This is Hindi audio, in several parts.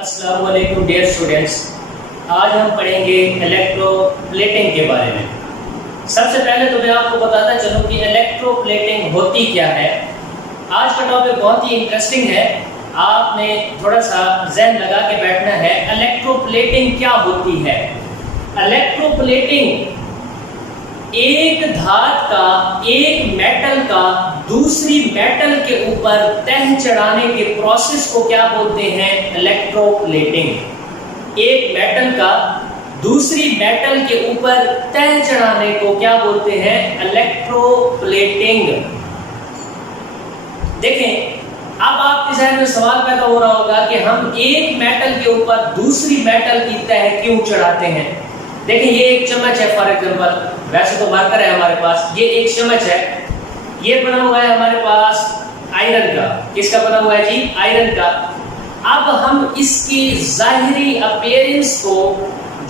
अस्सलाम वालेकुम डियर स्टूडेंट्स। आज हम पढ़ेंगे इलेक्ट्रोप्लेटिंग के बारे में। सबसे पहले तो मैं आपको बताता चलूं कि इलेक्ट्रोप्लेटिंग होती क्या है। आज का टॉपिक बहुत ही इंटरेस्टिंग है, आपने थोड़ा सा ज़हन लगा के बैठना है। इलेक्ट्रोप्लेटिंग क्या होती है? इलेक्ट्रोप्लेटिंग एक धात का, एक मेटल का दूसरी मेटल के ऊपर तह चढ़ाने के प्रोसेस को क्या बोलते हैं? इलेक्ट्रोप्लेटिंग। एक मेटल का दूसरी मेटल के ऊपर तह चढ़ाने को क्या बोलते हैं? इलेक्ट्रोप्लेटिंग। देखें, अब आपके ज़हन में सवाल पैदा हो रहा होगा कि हम एक मेटल के ऊपर दूसरी मेटल की तह क्यों चढ़ाते हैं। देखिए, ये एक चम्मच है फॉर एग्जांपल, वैसे तो मार्कर है हमारे पास, ये एक चम्मच है, ये बना हुआ है हमारे पास आयरन का। किसका बना हुआ है जी? आयरन का। अब हम इसकी जाहिरी अपीयरेंस को,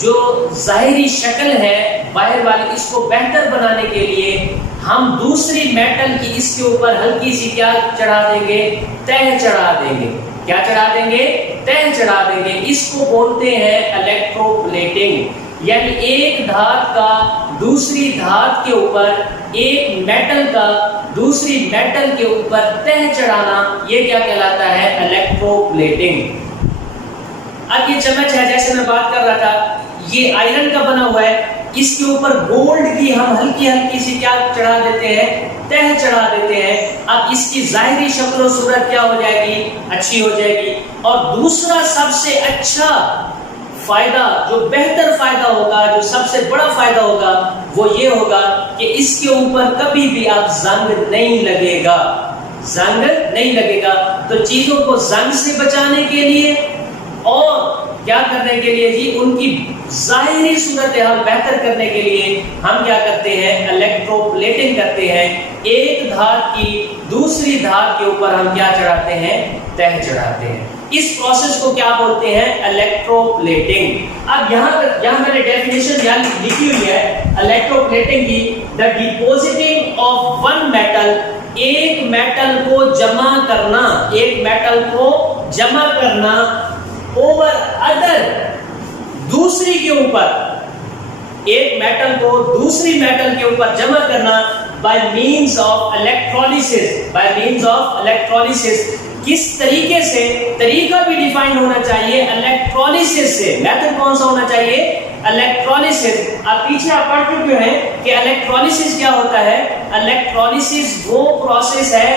जो जाहिरी शक्ल है बाहर वाली, इसको बेहतर बनाने के लिए हम दूसरी मेटल की इसके ऊपर हल्की सी क्या चढ़ा देंगे? तह चढ़ा देंगे। क्या चढ़ा देंगे? तह चढ़ा देंगे। इसको बोलते हैं इलेक्ट्रोप्लेटिंग। यानी एक धात का दूसरी धात के ऊपर, एक मेटल का दूसरी मेटल के ऊपर तह चढ़ाना, ये क्या कहलाता है? इलेक्ट्रोप्लेटिंग। अब ये चम्मच है, जैसे मैं बात कर रहा था, ये आयरन का बना हुआ है, इसके ऊपर गोल्ड की हम हल्की हल्की सी क्या चढ़ा देते हैं? तह चढ़ा देते हैं। अब इसकी जाहिरी शक्ल और सूरत क्या हो जाएगी? अच्छी हो जाएगी। और दूसरा सबसे अच्छा फायदा, जो बेहतर फायदा होगा, जो सबसे बड़ा फायदा होगा, वो ये होगा कि इसके ऊपर कभी भी आप जंग नहीं लगेगा। जंग नहीं लगेगा। तो चीजों को जंग से बचाने के लिए और क्या करने के लिए जी? उनकी जाहिरी सूरत हाल बेहतर करने के लिए हम क्या करते हैं? इलेक्ट्रोप्लेटिंग करते हैं। एक धात की दूसरी धात के ऊपर हम क्या चढ़ाते हैं? तह चढ़ाते हैं। इस प्रोसेस को क्या बोलते हैं? इलेक्ट्रोप्लेटिंग। अब यहाँ मैंने डेफिनेशन लिखी हुई है इलेक्ट्रोप्लेटिंग की। The depositing of one metal, एक मेटल को जमा करना, एक मेटल को जमा करना ओवर अदर, दूसरी के ऊपर, एक मेटल को दूसरी मेटल के ऊपर जमा करना by means of electrolysis. By means of electrolysis. किस तरीके से? तरीका भी डिफाइन होना चाहिए इलेक्ट्रोलिसिस से। मेथड कौन सा होना चाहिए? इलेक्ट्रोलिसिस। अब पीछे आप पढ़ चुके हैं कि इलेक्ट्रोलिसिस क्या होता है। इलेक्ट्रोलिसिस वो प्रोसेस है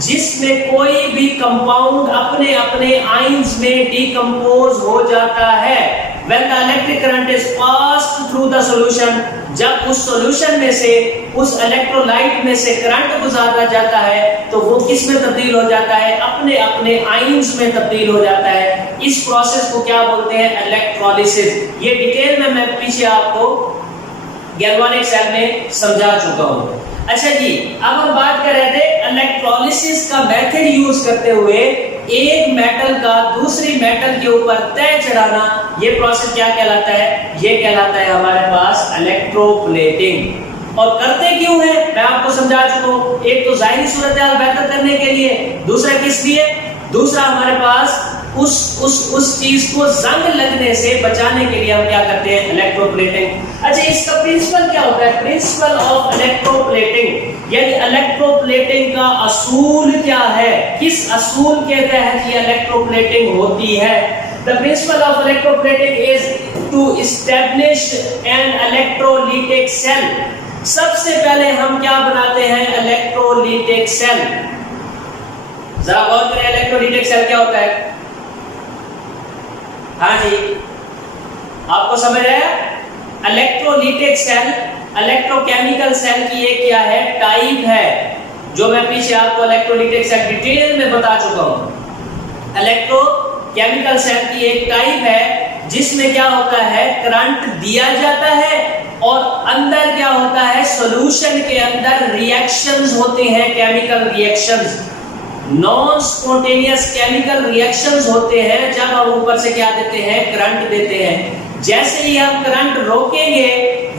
जिसमें कोई भी कंपाउंड अपने अपने आयंस में डिकम्पोज हो जाता है। When the electric current is passed through the solution, जब उस सॉल्यूशन में से, उस इलेक्ट्रोलाइट में से करंट गुजारा जाता है, तो वो किस में तब्दील हो जाता है? अपने अपने आयंस में तब्दील हो जाता है। इस प्रोसेस को क्या बोलते हैं? इलेक्ट्रोलिसिस। ये डिटेल में मैं पीछे आपको गैल्वानिक सेल में समझा चुका हूँ। अच्छा जी, अब हम बात कर रहे थे इलेक्ट्रोलिसिस का मेथड यूज करते हुए एक मेटल का दूसरी मेटल के ऊपर तह चढ़ाना, ये प्रोसेस क्या कहलाता है? ये कहलाता है हमारे पास इलेक्ट्रोप्लेटिंग। और करते क्यों है मैं आपको समझा चुका हूं। एक तो जाहिरी सूरत हाल बेहतर करने के लिए, दूसरा किस लिए? दूसरा हमारे पास उस चीज को जंग लगने से बचाने के लिए हम क्या करते हैं? इलेक्ट्रोप्लेटिंग। अच्छा, इसका प्रिंसिपल क्या होता है? प्रिंसिपल ऑफ इलेक्ट्रोप्लेटिंग, यानी इलेक्ट्रोप्लेटिंग का असूल क्या है? किस असूल के तहत ये इलेक्ट्रोप्लेटिंग होती है? The principle of electroplating is to establish an electrolytic cell. सबसे पहले हम क्या बनाते हैं? Electrolytic cell. जरा गौर करें, इलेक्ट्रोलिटिक सेल क्या होता है? हाँ जी, आपको समझ आया? इलेक्ट्रोलिटिक सेल इलेक्ट्रोकेमिकल सेल की एक क्या है? टाइप है, जो मैं पीछे आपको इलेक्ट्रोलिटिक सेल डिटेल में बता चुका हूं। इलेक्ट्रोकेमिकल सेल की एक टाइप है जिसमें क्या होता है? करंट दिया जाता है और अंदर क्या होता है? सॉल्यूशन के अंदर रिएक्शंस होते हैं, chemical reactions, non spontaneous chemical reactions होते हैं। जब हम ऊपर से क्या देते हैं? करंट देते हैं। जैसे ही हम करंट रोकेंगे,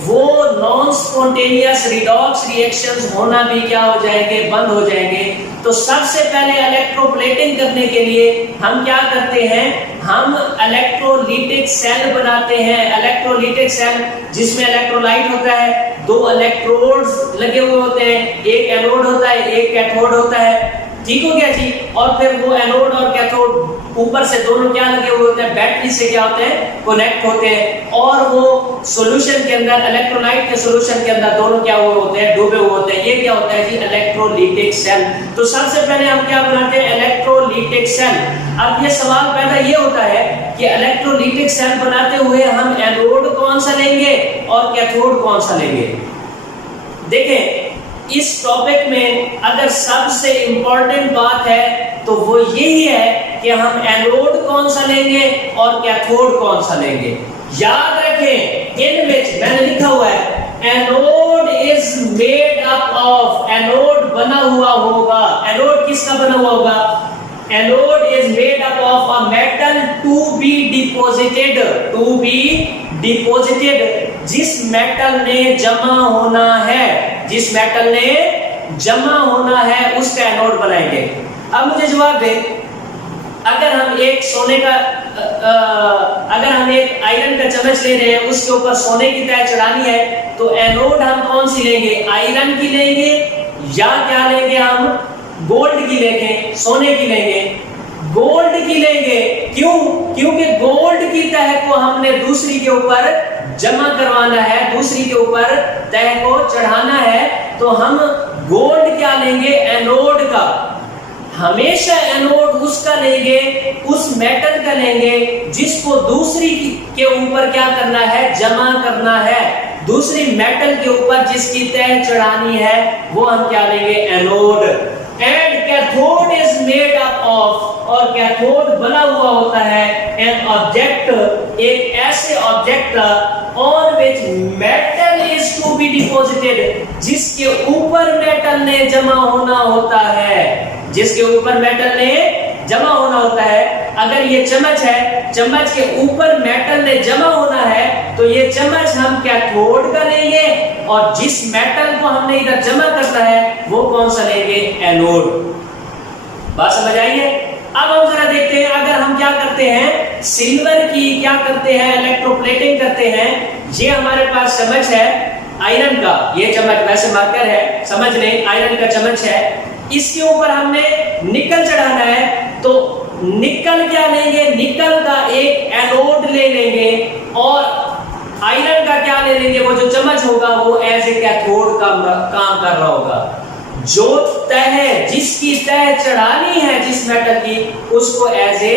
वो नॉन स्पॉन्टेनियस रिडॉक्स रिएक्शंस होना भी क्या हो जाएंगे, बंद हो जाएंगे। तो सबसे पहले इलेक्ट्रोप्लेटिंग करने के लिए हम क्या करते हैं, हम इलेक्ट्रोलिटिक सेल बनाते हैं। इलेक्ट्रोलिटिक सेल जिसमें इलेक्ट्रोलाइट होता है, दो इलेक्ट्रोड्स लगे हुए होते हैं, एक एनोड होता है एक कैथोड होता है, ठीक हो गया जी। और फिर वो एनोड और कैथोड ऊपर से दोनों क्या लगे हुए होते हैं, बैटरी से क्या होते हैं, कनेक्ट होते हैं। और वो सॉल्यूशन के अंदर, इलेक्ट्रोलाइट के सॉल्यूशन के अंदर दोनों क्या हुए होते हैं, डूबे हुए होते हैं। ये क्या होता है जी, इलेक्ट्रोलिटिक सेल। तो सबसे पहले हम क्या बनाते हैं, इलेक्ट्रोलिटिक सेल। अब ये सवाल पैदा ये होता है कि इलेक्ट्रोलिटिक सेल बनाते हुए हम एनोड कौन सा लेंगे और कैथोड कौन सा लेंगे। देखें, इस टॉपिक में अगर सबसे इंपॉर्टेंट बात है तो वो यही है कि हम एनोड कौन सा लेंगे और कैथोड कौन सा लेंगे। याद रखें, इन विच मैंने लिखा हुआ है anode is made up of, anode बना हुआ होगा। एनोड किसका बना हुआ होगा, anode is made up of a metal to be deposited, to be deposited, जिस मेटल ने जमा होना है, जिस मेटल ने जमा होना है उसका एनोड बनाएंगे। अब मुझे जवाब दें, अगर हम एक सोने का अगर हम एक आयरन का चम्मच ले रहे हैं, उसके ऊपर सोने की तह चढ़ानी है, तो एनोड हम कौन सी लेंगे, आयरन की लेंगे या क्या लेंगे, हम गोल्ड की लेंगे, सोने की लेंगे, गोल्ड की लेंगे। क्यों, क्योंकि गोल्ड की तह को हमने दूसरी के ऊपर जमा करवाना है, दूसरी के ऊपर तह को चढ़ाना है, तो हम गोल्ड क्या लेंगे, एनोड का। हमेशा एनोड उसका लेंगे, उस मेटल का लेंगे जिसको दूसरी के ऊपर क्या करना है, जमा करना है। दूसरी मेटल के ऊपर जिसकी तह चढ़ानी है वो हम क्या लेंगे, anode. And cathode is made up of, और कैथोड बना हुआ होता है एन ऑब्जेक्ट, एक ऐसे object on which metal is to be deposited, जिसके ऊपर मेटल ने जमा होना होता है, जिसके ऊपर मेटल ने जमा होना होता है। अगर ये चम्मच है, चम्मच के ऊपर मेटल ने जमा होना है, तो ये चम्मच हम कैथोड का लेंगे, और जिस मेटल को हमने इधर जमा करना है वो कौन सा लेंगे, एनोड। बात समझ आई है। अब हम जरा देखते हैं, अगर हम क्या करते हैं, सिल्वर की क्या करते हैं, इलेक्ट्रोप्लेटिंग करते हैं। ये हमारे पास चम्मच है आयरन का, ये चम्मच वैसे मार्कर है, समझ लें आयरन का चम्मच है, इसके ऊपर हमने निकल चढ़ाना है, तो निकल क्या लेंगे, निकल का एक एनोड ले लेंगे, और आयरन का क्या ले लेंगे, वो जो चम्मच होगा वो एज ए कैथोड का काम कर रहा होगा। जो तह, जिसकी तह चढ़ानी है जिस मेटल की, उसको एज ए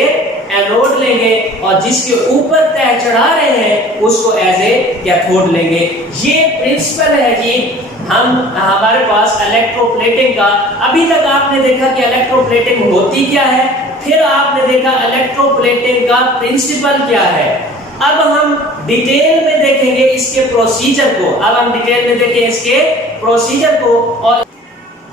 एनोड लेंगे, और जिसके ऊपर तह चढ़ा रहे हैं उसको एज ए कैथोड लेंगे। ये प्रिंसिपल है जी हमारे पास इलेक्ट्रोप्लेटिंग का। अभी तक आपने देखा कि इलेक्ट्रोप्लेटिंग होती क्या है, फिर आपने देखा इलेक्ट्रोप्लेटिंग का प्रिंसिपल क्या है। अब हम डिटेल में देखेंगे इसके प्रोसीजर को, अब हम डिटेल में देखें इसके प्रोसीजर को। और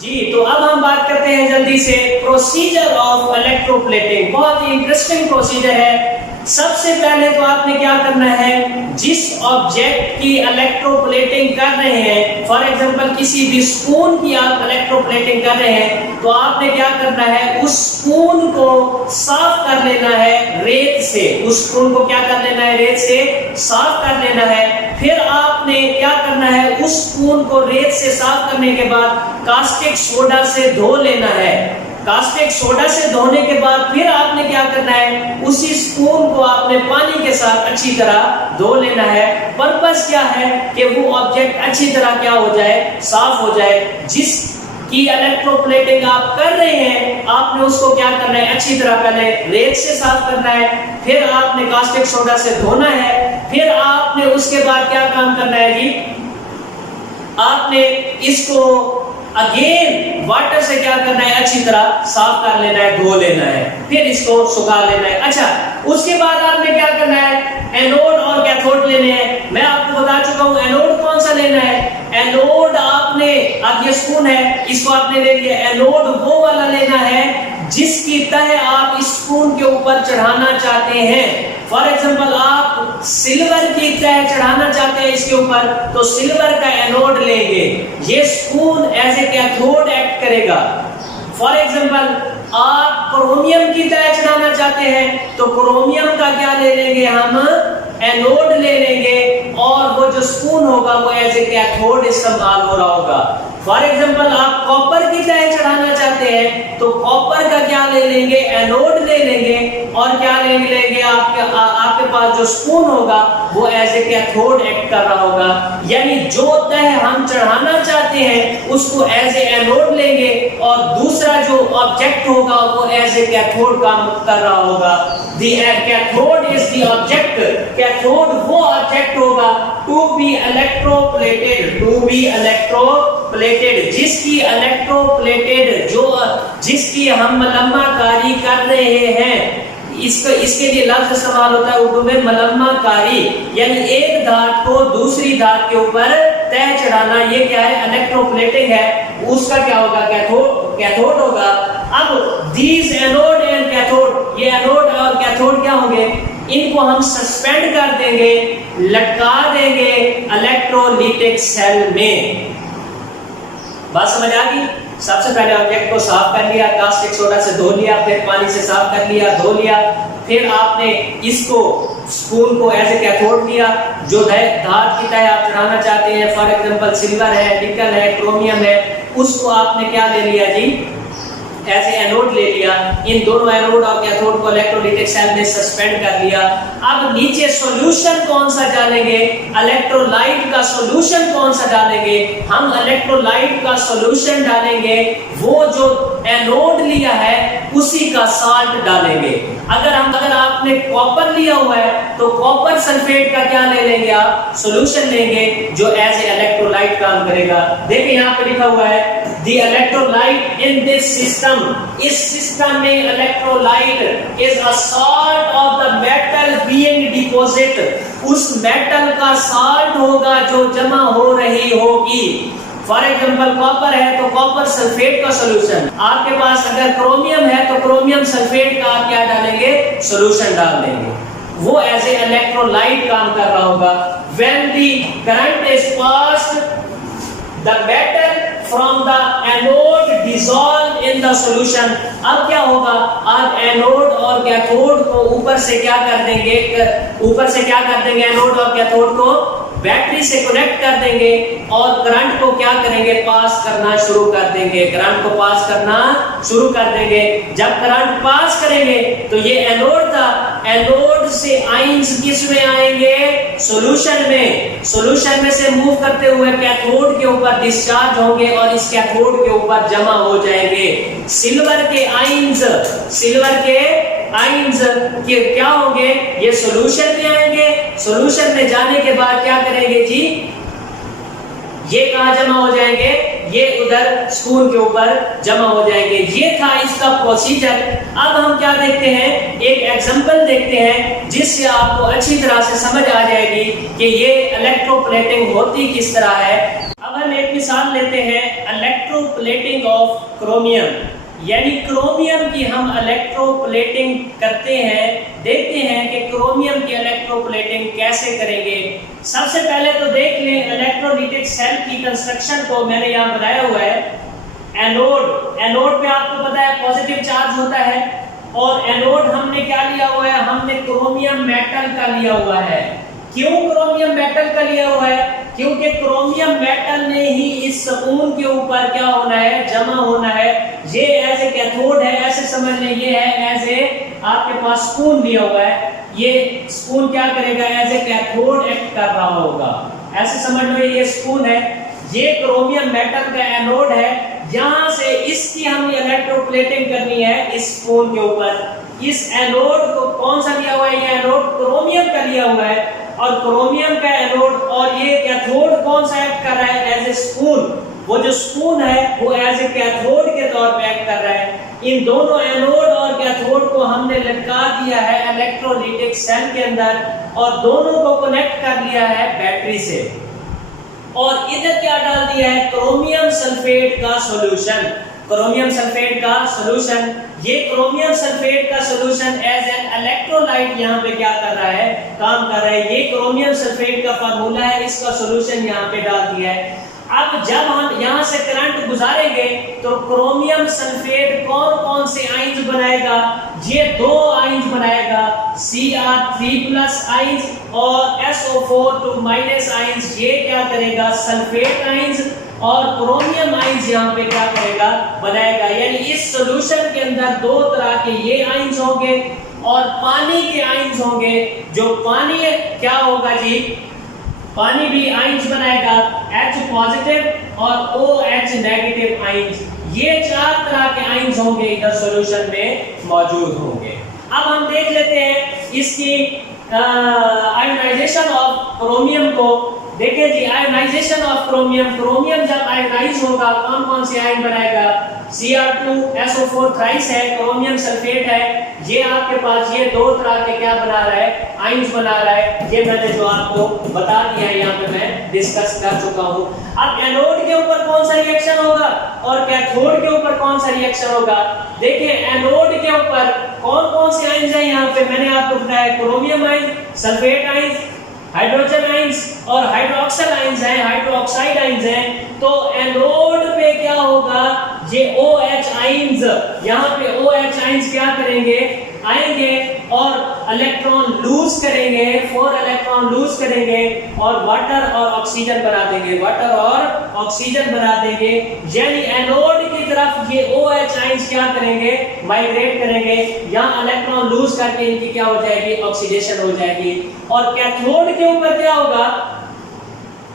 जी, तो अब हम बात करते हैं जल्दी से प्रोसीजर ऑफ इलेक्ट्रोप्लेटिंग। बहुत ही इंटरेस्टिंग प्रोसीजर है। सबसे पहले तो आपने क्या करना है, जिस ऑब्जेक्ट की इलेक्ट्रोप्लेटिंग कर रहे हैं, फॉर एग्जांपल किसी भी स्पून की आप इलेक्ट्रोप्लेटिंग कर रहे हैं, तो आपने क्या करना है, उस स्पून को साफ कर लेना है रेत से, उस स्पून को क्या कर लेना है, रेत से साफ कर लेना है। फिर आपने क्या करना है, उस स्पून को रेत से साफ करने के बाद कास्टिक सोडा से धो लेना है। कास्टिक सोडा से धोने के बाद फिर आपने क्या करना है, उसी स्पून को आपने पानी के साथ अच्छी तरह धो लेना है। पर्पस क्या है कि वो ऑब्जेक्ट अच्छी तरह क्या हो जाए, साफ हो जाए। जिसकी इलेक्ट्रोप्लेटिंग आप कर रहे हैं, आपने उसको क्या करना है, अच्छी तरह पहले रेत से साफ करना है, फिर आपने कास्टिक सोडा से धोना है, फिर आपने उसके बाद क्या काम करना है जी, आपने इसको अगेन वाटर से क्या करना है, अच्छी तरह साफ कर लेना है, धो लेना है, फिर इसको सुखा लेना है। अच्छा, उसके बाद आपने क्या करना है, एनोड और कैथोड लेने हैं। मैं आपको बता चुका हूं एनोड कौन सा लेना है। एनोड आपने, अब ये स्पून है, इसको आपने ले लिया, एनोड वो वाला लेना है जिसकी तह आप इस स्पून के ऊपर चढ़ाना चाहते हैं। फॉर एग्जांपल आप सिल्वर की तह चढ़ाना चाहते हैं इसके ऊपर, तो सिल्वर का एनोड लेंगे, ये spoon as a cathode act करेगा। फॉर एग्जांपल आप क्रोमियम की तह चढ़ाना चाहते हैं, तो क्रोमियम का क्या ले लेंगे हम, एनोड ले लेंगे, और वो जो स्पून होगा वो एज ए कैथोड इस्तेमाल हो रहा होगा। फॉर एग्जांपल आप कॉपर की तह चढ़ाना चाहते हैं, तो कॉपर का क्या ले लेंगे, एनोड ले लेंगे, और क्या ले लेंगे, आपके पास जो स्पून होगा वो एज ए कैथोड एक्ट कर रहा होगा। यानी जो तह हम चढ़ाना चाहते हैं उसको एज ए एनोड लेंगे, और दूसरा जो ऑब्जेक्ट होगा वो एज ए कैथोड काम कर रहा होगा। The cathode is the object, cathode वो ऑब्जेक्ट होगा to be electroplated, to be electroplated, जिसकी इलेक्ट्रोप्लेटेड, जो जिसकी हम मलम्माकारी कर रहे हैं। इसके लिए लफ्ज इस्तेमाल होता है उर्दू में मलम्माकारी, यानी एक धात को दूसरी धात के ऊपर तह चढ़ाना, ये क्या है, इलेक्ट्रोप्लेटिंग है। उसका क्या होगा, कैथोड होगा। अब दीज एनोड एंड कैथोड, ये एनोड और कैथोड क्या होंगे, इनको हम सस्पेंड कर देंगे, लटका देंगे इलेक्ट्रोलिटिक सेल में। बात समझ आ गई? सबसे पहले ऑब्जेक्ट को साफ कर लिया, कास्टिक सोडा से धो लिया, फिर पानी से साफ कर लिया, धो लिया, फिर आपने इसको स्पून को ऐसे कैथोड लिया, जो धात की तह आप चढ़ाना चाहते हैं, फॉर एग्जांपल सिल्वर है, निकल है, क्रोमियम है, उसको आपने क्या ले लिया जी, ऐसे एनोड ले लिया। इन दोनों एनोड और कैथोड को इलेक्ट्रोलिटिक सेल में सस्पेंड कर लिया। अब नीचे सॉल्यूशन कौन सा डालेंगे, इलेक्ट्रोलाइट का सॉल्यूशन कौन सा डालेंगे, हम इलेक्ट्रोलाइट का सॉल्यूशन डालेंगे, वो जो एनोड लिया है उसी का साल्ट डालेंगे। अगर आपने कॉपर लिया हुआ है तो कॉपर सल्फेट का क्या ले लेंगे आप, सॉल्यूशन लेंगे, जो एज ए इलेक्ट्रोलाइट काम करेगा। देखिए यहाँ पे लिखा हुआ है The electrolyte in this system, इस सिस्टम में electrolyte is a salt of the metal being deposit, उस मेटल का साल्ट होगा जो जमा हो रही होगी। फॉर एग्जाम्पल कॉपर है तो कॉपर सल्फेट का सॉल्यूशन, आपके पास अगर क्रोमियम है तो क्रोमियम सल्फेट का आप क्या डालेंगे, सॉल्यूशन डाल देंगे, वो एज ए इलेक्ट्रोलाइट काम कर रहा होगा। When the current is passed, the metal from the anode dissolve in the solution। अब क्या होगा, आप एनोड और कैथोड को ऊपर से क्या कर देंगे, एनोड और कैथोड को बैटरी से कनेक्ट कर देंगे, और करंट को क्या करेंगे, पास करना शुरू कर देंगे, करंट को पास करना शुरू कर देंगे। जब करंट पास करेंगे तो ये एनोड था, एनोड से आयंस किस में आएंगे, सॉल्यूशन में, सॉल्यूशन में से मूव करते हुए कैथोड के ऊपर डिस्चार्ज होंगे और इस कैथोड के ऊपर जमा हो जाएंगे। सिल्वर के आयंस के क्या होंगे, ये सॉल्यूशन में आएंगे, सॉल्यूशन में जाने के बाद क्या करेंगे जी, ये कहाँ जमा हो जाएंगे, ये उधर स्पून के ऊपर जमा हो जाएंगे। ये था इसका प्रोसीजर। अब हम क्या देखते हैं, एक एग्जांपल देखते हैं जिससे आपको अच्छी तरह से समझ आ जाएगी कि ये इलेक्ट्रोप्लेटिंग होती किस तरह है। अब हम एक मिसाल लेते हैं, इलेक्ट्रोप्लेटिंग ऑफ क्रोमियम, यानी क्रोमियम की हम इलेक्ट्रोप्लेटिंग करते हैं। देखते हैं कि क्रोमियम की इलेक्ट्रोप्लेटिंग कैसे करेंगे। सबसे पहले तो देख लें इलेक्ट्रोलिटिक सेल की कंस्ट्रक्शन को, मैंने यहाँ बनाया हुआ है। एनोड पे आपको पता है पॉजिटिव चार्ज होता है, और एनोड हमने क्या लिया हुआ है, हमने क्रोमियम मेटल का लिया हुआ है। क्यों क्रोमियम मेटल का लिया हुआ है, क्योंकि क्रोमियम मेटल ने ही इस स्पून के ऊपर क्या होना है, जमा होना है। ये एज ए कैथोड है, ऐसे समझ लें, ये है एज ए आपके पास स्पून लिया हुआ है, ये स्पून क्या करेगा, एज ए कैथोड एक्ट कर रहा होगा, ऐसे समझ लो ये स्पून है, ये क्रोमियम मेटल का एनोड है। यहां से इसकी हमने इलेक्ट्रोप्लेटिंग करनी है इस स्पून के ऊपर। इस एनोड को कौन सा लिया हुआ है, ये एनोड क्रोमियम का लिया हुआ है, और क्रोमियम का एनोड, और ये कैथोड कौन सा एक्ट कर रहा है, एज ए स्पून। वो जो स्पून है वो एज ए कैथोड के तौर पे एक्ट कर रहा है। इन दोनों एनोड और कैथोड को हमने लटका दिया है इलेक्ट्रोलिटिक सेल के अंदर, और दोनों को कनेक्ट कर लिया है बैटरी से, और इधर क्या डाल दिया है, क्रोमियम सल्फेट का सॉल्यूशन। क्रोमियम सल्फेट का सॉल्यूशन। ये क्रोमियम सल्फेट का सॉल्यूशन एज एन इलेक्ट्रोलाइट यहाँ पे क्या कर रहा है, काम कर रहा है। ये क्रोमियम सल्फेट का फार्मूला है, इसका सॉल्यूशन यहाँ पे डाल दिया है। अब जब हम यहाँ से करंट गुजारेंगे तो क्रोमियम सल्फेट कौन कौन से आयंस बनाएगा, ये दो आयंस बनाएगा, Cr3+ आयंस और SO4 आयंस। ये क्या करेगा, सल्फेट आयंस और क्रोमियम आयंस यहाँ पे क्या करेगा, बनाएगा। यानी इस सॉल्यूशन के अंदर दो तरह के ये आयंस होंगे और पानी के आयंस होंगे। जो पानी क्या होगा जी, पानी भी आयंस बनाएगा, H+ और OH नेगेटिव आयंस। ये चार तरह के आयंस होंगे इधर सॉल्यूशन में मौजूद होंगे। अब हम देख लेते हैं इसकी आयोनाइजेशन ऑफ क्रोमियम को। देखें जी, आयोनाइजेशन ऑफ क्रोमियम, क्रोमियम जब आयोनाइज होगा कौन कौन से आयन बनाएगा, Cr2SO4 थ्राइस है, क्रोमियम सल्फेट है। ये आपके पास ये दो तरह के क्या बना रहा है, आयंस बना रहा है। ये मैंने जो आपको बता दिया है, यहाँ पे मैं डिस्कस कर चुका हूँ। अब एनोड के ऊपर कौन सा रिएक्शन होगा और कैथोड के ऊपर कौन सा रिएक्शन होगा। देखिए एनोड के ऊपर कौन कौन से आयंस हैं, यहाँ पे मैंने आपको बताया chromium ion, sulphate ions, hydrogen ions और हाइड्रोक्सिल आयंस हैं, हाइड्रोक्साइड आयंस हैं। तो एनोड पे क्या होगा, ये OH आयंस, यहाँ पे OH आयंस क्या करेंगे, आएंगे और इलेक्ट्रॉन लूज करेंगे, 4 इलेक्ट्रॉन लूज करेंगे और वाटर और ऑक्सीजन बना देंगे, वाटर और ऑक्सीजन बना देंगे। यानी एनोड की तरफ ये OH आयंस क्या करेंगे, माइग्रेट करेंगे, यहाँ इलेक्ट्रॉन लूज करके इनकी क्या हो जाएगी, ऑक्सीडेशन हो जाएगी। और कैथोड के ऊपर क्या होगा,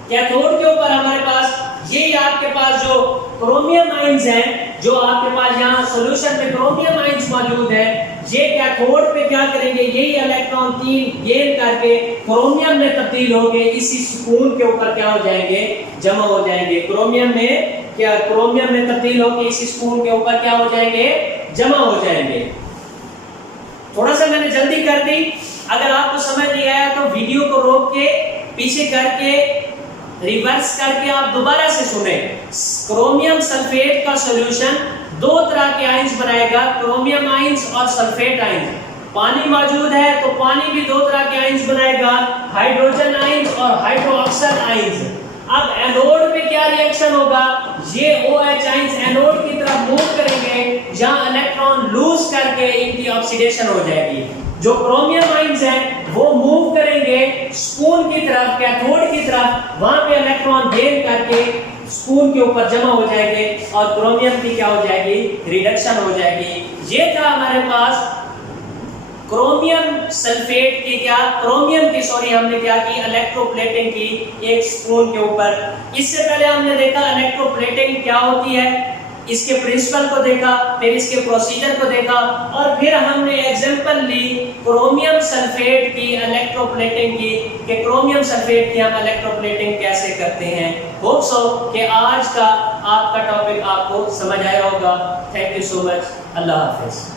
कैथोड के ऊपर हमारे पास ये आपके पास जो क्रोमियम आयंस हैं, जो आपके पास यहाँ सॉल्यूशन में क्रोमियम आयंस मौजूद है, ये कैथोड पे क्या करेंगे, यही इलेक्ट्रॉन 3 गेन करके क्रोमियम में तब्दील होंगे, इसी स्पून के ऊपर क्या हो जाएंगे, जमा हो जाएंगे। क्रोमियम में क्या, क्रोमियम में तब्दील होकर इसी स्पून के ऊपर क्या हो जाएंगे, जमा हो जाएंगे। थोड़ा सा मैंने जल्दी कर दी, अगर आपको समझ नहीं आया तो वीडियो को रोक के पीछे करके रिवर्स करके आप दोबारा से सुने। क्रोमियम सल्फेट का सॉल्यूशन दो तरह के आयंस बनाएगा, क्रोमियम आयंस और सल्फेट आयंस। पानी मौजूद है तो पानी भी दो तरह के आयंस बनाएगा, हाइड्रोजन आयंस और हाइड्रोक्सिल आयंस। अब एनोड पे क्या रिएक्शन होगा, ये OH आयंस एनोड की तरफ मूव करेंगे, जहां इलेक्ट्रॉन लूज करके इनकी ऑक्सीडेशन हो जाएगी। जो क्रोमियम आयंस हैं वो मूव करेंगे स्पून की तरफ, कैथोड की तरफ, वहां पे इलेक्ट्रॉन गेन करके स्पून के ऊपर जमा हो जाएंगे और क्रोमियम की क्या हो जाएगी, रिडक्शन हो जाएगी। ये था हमारे पास क्रोमियम सल्फेट की क्या, क्रोमियम की सॉरी हमने क्या की, इलेक्ट्रोप्लेटिंग की एक स्पून के ऊपर। इससे पहले हमने देखा इलेक्ट्रोप्लेटिंग क्या होती है, इसके प्रिंसिपल को देखा, फिर इसके प्रोसीजर को देखा और फिर हमने एग्जांपल ली क्रोमियम सल्फेट की इलेक्ट्रोप्लेटिंग की, कि क्रोमियम सल्फेट की हम इलेक्ट्रोप्लेटिंग कैसे करते हैं। होप सो कि आज का आपका टॉपिक आपको समझ आया होगा। Thank you so much, Allah Hafiz.